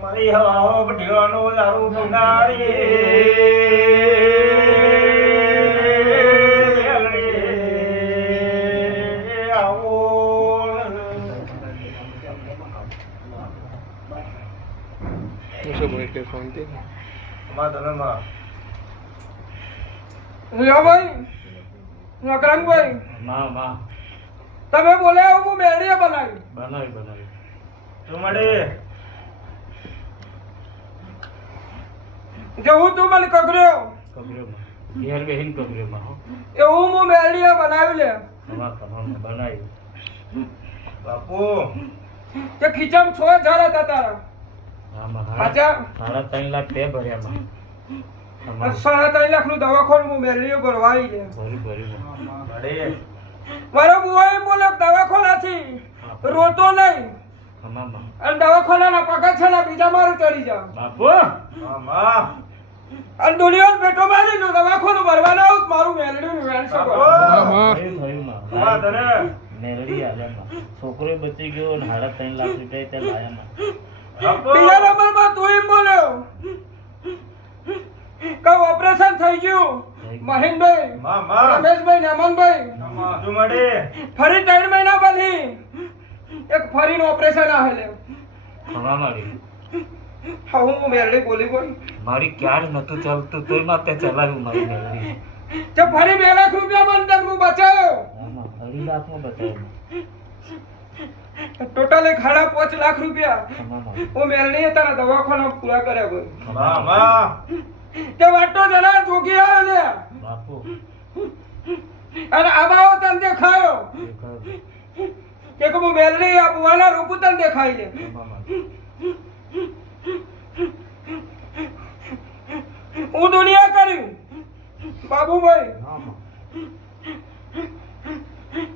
મારી હવાઓ ઢેવાનો દારૂ વેલડી આવો શું ભાઈ કે માં માં ભાઈ. નકરંગભાઈ માં માં તમે બોલે હું મેળીએ બનાવી. બનાવી બનાવી. તું મળે. જેવું તું મને કગર્યો. કગર્યો ઘેર બેહીન કબરેમાં હો. એવું હું મેળીએ બનાવી લે. ખમા ખમા બનાવી. બાપુ. કે ખીચામ છો જરા હતા તારા. આમાં હાચા? સાડા ત્રણ લાખ તે ભર્યા માં સાડા ત્રણ લાખનું દવાખાનું હું મેળીએ ભરવાઈ લે ભરી ભરી મળે મારો બુઆ એમ બોલે કે દવાખાનાથી રોતો નહીં. માં અને પગા છે ને બીજા મારું ચડી જાવ બાપુ. અને દુનિયા બેઠો મારી નું દવાખાનું ભરવાના. આવું મારું મેલડી વેણ છોકરો બચી ગયો ત્રણ લાખ રૂપિયા ત્યાં તું એમ બોલ્યો ઓપરેશન થઈ ગયું. મહેનભાઈ રમેશભાઈ નમનભાઈ. ફરી ત્રણ મહિના પછી એક ફરીનું ઓપરેશન આવેલે ખમા મારી. હા હું મેરડી બોલી બોલી. મારી ક્યારે નતું ચાલતું તોયમાં ચલાવ્યું મારી મેલડી તે ફરી બે લાખ રૂપિયા મને હું બચાવ્યો. આમાં અઢી લાખમાં બતાવ્યું ટોટલ એક સાડા પાંચ લાખ રૂપિયા. હું મેરડી તારા દવાખાના પૂરા કર્યા ભાઈ મામા તે વાટો જરા જોગી આવે ને. બાપુ. અને આબાઓ તન દેખાયો. કે કે હું મેરડી આ બુવાના રૂપ તન દેખાય છે. હું દુનિયા કર્યું બાબુભાઈ.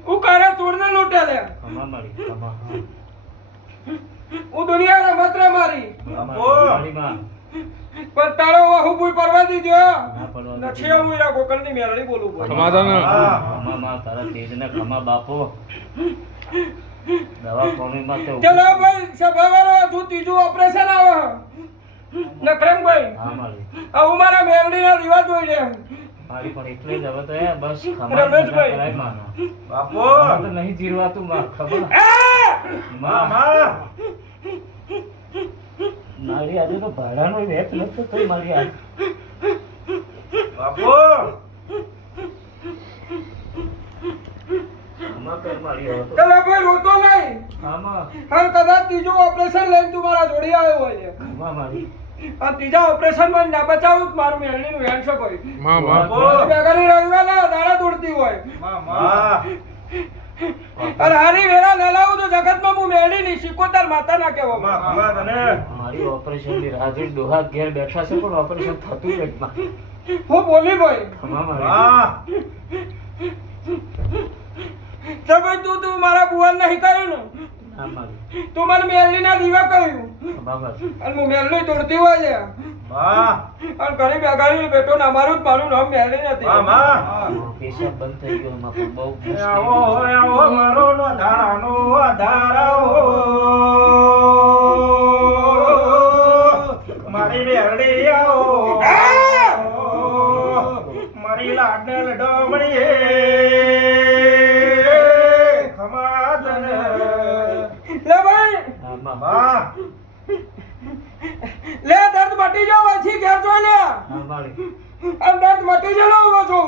હું કારે તોડને લૂટે લે. હા દુનિયા રમત મારી પણ તારો વાહુ બુઈ પરવા ના દીધી. નથી હું એના ની મેરડી બોલું બોલ. ખમાતા ને. ખમા માં તારા તેજને ખમા બાપો. દવાખાનામાં તે ચલો ભાઈ સભાવાળો તું ત્રીજું ઓપરેશન આવે. ભાઈ. હા મારી. આ હું મારા મેરડીના દીવા રિવાજ હોય મારી પણ એટલે જ હવે તો એ બસ ખમા રમેશભાઈ. કરાય માનો. બાપુ. તો નહીં જીરવાતું માં ખબર! માં મારી આજે તો ભાડાનો વેત નતો તો મારી આ બાપુ! કર ભાઈ રોતો નહીં. હા કદાચ ત્રીજું ઓપરેશન લઈને તું મારા જોડી આવ્યો હોય છે. ખમા મારી? આ ત્રીજા ઓપરેશનમાં ના બચાવું જ મારું મેરડીનું હેન્ડશોપ હોયમાં માં. બાપુ! બેગાની દાડા દોડતી હોય. મામા હારી વેળા ન લાવું તો જગતમાં હું મેળી નહીં સિકોતર માતા ના તને? મારી ઓપરેશનની રાહ જોઈ ડોહા ઘેર બેઠા છે પણ ઓપરેશન થતું પેટમાં હું બોલી ભાઈ? ખમા મારી તમે તું તું મારા બુવાન નહીં કહ્યું ને? તું મને મેલની ના દીવા કહ્યું અને હું મેરડી તોડતી હોય છે. મા અને ઘણી બેગાડી બેઠો ને અમારું જ મારું નામ મેલની નથી. પેશાબ બંધ થઈ ગયો બહુ આવો આવો મારો નો ધારાનો આધારાઓ આમાં લે દર્દ મટી જાવ પછી ઘેર જોઈ લે. અને દર્દ મટી જલો ઊભો છો.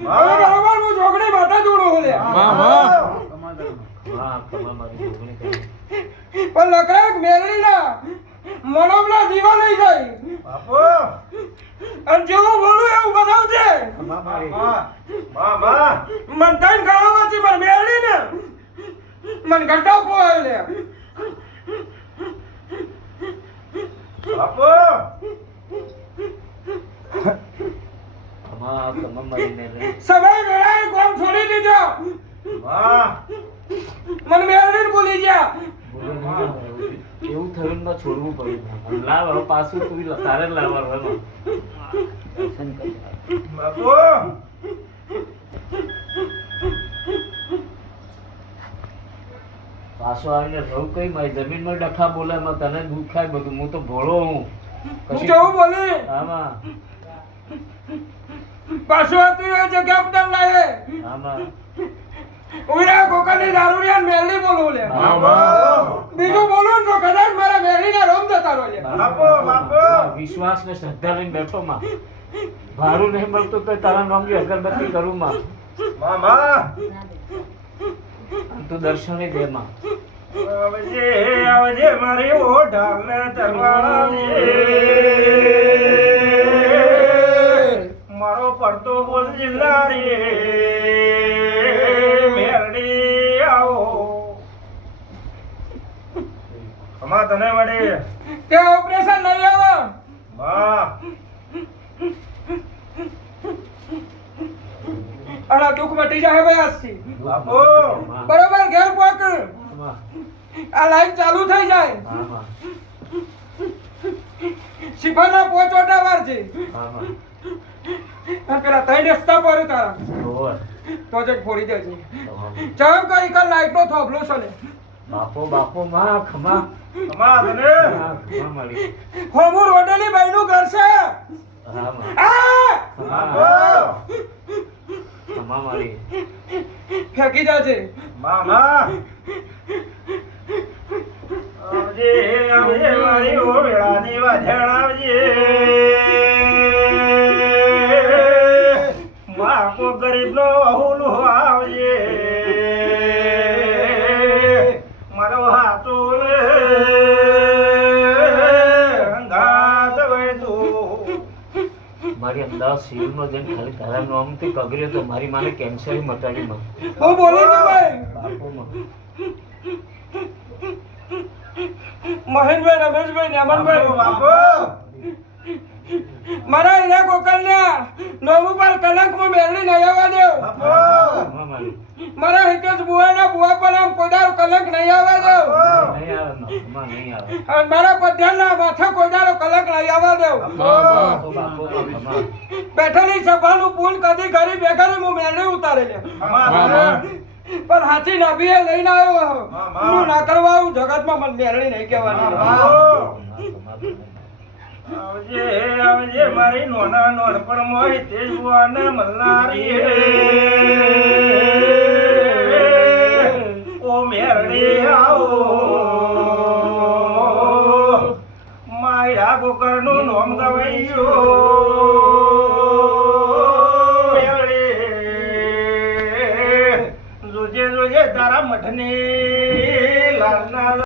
હવે બરોબર હું જોગણી માથે જોડું લે. મામા પણ લકડાક મેરડી ના મનોમના દીવા લઈ જાય. બાપુ. અને જેવું બોલું એવું બનાવજે ખમા મારી. મા મા. મા મન તૈન ખાવાથી પણ મેળવી ને. મન ઘટાવ પોવાય લે. સમય વેળાએ કોમ છોડી દીધો. મા મને મેરડી ને ભૂલી ગયા. બોલો આવે એવું. થયું ને છોડવું પડ્યું લાવ હવે પાછું તું તારે લાવવાનું. બાપુ! પાછો આવીને રહું કઈ? મારી જમીનમાં ડખા બોલે એમાં તને દુઃખ થાય બધું. હું તો ભોળો હું. હું કેવું બોલે? આમાં. પાછો હતું એ જગ્યા પર લાગે. આમાં. ઉરા કોકરની દારૂડિયા મેલડી બોલું લે. બીજું બોલું તો કદાચ મારા મેલડીના રોમ જતા રહો લે. બાપો બાપો વિશ્વાસ ને શ્રદ્ધા લઈને બેઠો માં. ભારું નહીં મળતું તો તારા નામની અગરબત્તી કરું માં. મામા. તું દર્શને દે માં આવજે આવજે મારી પડતો બોલ જિલ્લા રે મેરડી આવો. અમા તને વડે. કે ઓપરેશન નહીં આવો? માં અરે દુઃખ મટી જાય ભાઈ આજથી. બરોબર ઘેર પહોંચ આ લાઈન ચાલુ થઈ જાય. શિફાના પોચોટા વાર છે. પેલા ત્રણ રસ્તા પર તારા તો જ ફોડી દે છે ચમ કઈ કર લાઈટ નો થોભલો છો ને. બાપો બાપો માં ખમા. ખમા તને. હા, ખમા મળી હોમું રોડેલી બાઈનું ઘર છે! બાપો મારી ફેંકી છે મામા. આવજે આવજે મારી ઓ વેળાની વાજણ આવજે. મારી અમદાવાદ જેમ ખાલી તારા નામથી કગર્યો તો મારી માને કેન્સર મટાડી માં હું બોલો ને ભાઈ. મહેશભાઈ રમેશભાઈ નેમનભાઈ. બાપો મારા હીરા કોકલના નોમ ઉપર કલંકમાં મેળવી નહીં આવવા દેવ મારા. હિતેશ બુવાના બુવા પર આમ કોદાર કલંક નહીં આવવા દેવ મારા પધ્યાના માથા કોદારો કલક લઈ આવવા દેવ બેઠેલી સભાનું પૂન કદી ઘરી બેઘરી હું મેળે ઉતારે લે પણ હાથી નાભીએ લઈને આવ્યો હું. ના કરવા આવું જગતમાં મને મેળણી નહીં કહેવાની. આવજે આવજે મારી નોના નોનપણ મોય તે જુવાને મલનારી ઓ મેરણી આવો. ગોકરનું નોમ મેરડી. જોજે જોજે તારા મઠની